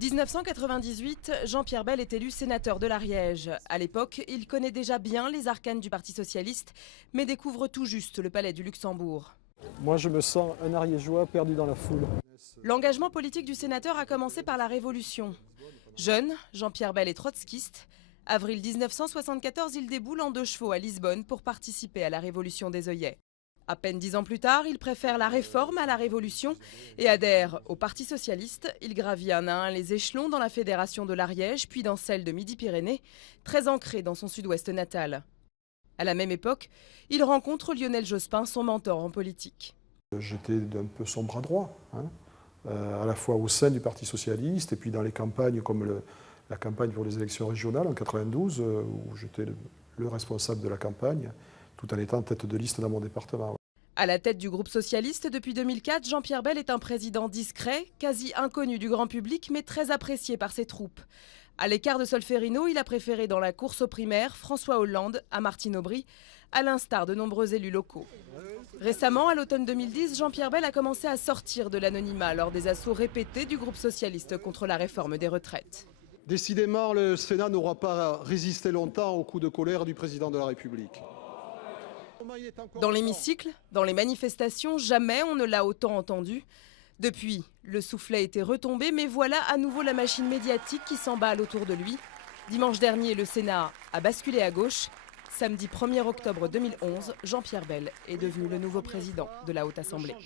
1998, Jean-Pierre Bel est élu sénateur de l'Ariège. À l'époque, il connaît déjà bien les arcanes du Parti socialiste, mais découvre tout juste le palais du Luxembourg. Moi, je me sens un Ariégeois perdu dans la foule. L'engagement politique du sénateur a commencé par la Révolution. Jeune, Jean-Pierre Bel est trotskiste. Avril 1974, il déboule en 2 chevaux à Lisbonne pour participer à la Révolution des œillets. À peine 10 ans plus tard, il préfère la réforme à la révolution et adhère au Parti socialiste. Il gravit un à un les échelons dans la fédération de l'Ariège, puis dans celle de Midi-Pyrénées, très ancrée dans son sud-ouest natal. À la même époque, il rencontre Lionel Jospin, son mentor en politique. J'étais un peu son bras droit, à la fois au sein du Parti socialiste et puis dans les campagnes comme la campagne pour les élections régionales en 92, où j'étais le responsable de la campagne, tout en étant tête de liste dans mon département. À la tête du groupe socialiste depuis 2004, Jean-Pierre Bel est un président discret, quasi inconnu du grand public, mais très apprécié par ses troupes. À l'écart de Solferino, il a préféré dans la course aux primaires François Hollande à Martine Aubry, à l'instar de nombreux élus locaux. Récemment, à l'automne 2010, Jean-Pierre Bel a commencé à sortir de l'anonymat lors des assauts répétés du groupe socialiste contre la réforme des retraites. Décidément, le Sénat n'aura pas résisté longtemps au coup de colère du président de la République. Dans l'hémicycle, dans les manifestations, jamais on ne l'a autant entendu. Depuis, le soufflet était retombé, mais voilà à nouveau la machine médiatique qui s'emballe autour de lui. Dimanche dernier, le Sénat a basculé à gauche. Samedi 1er octobre 2011, Jean-Pierre Bel est devenu le nouveau président de la Haute Assemblée.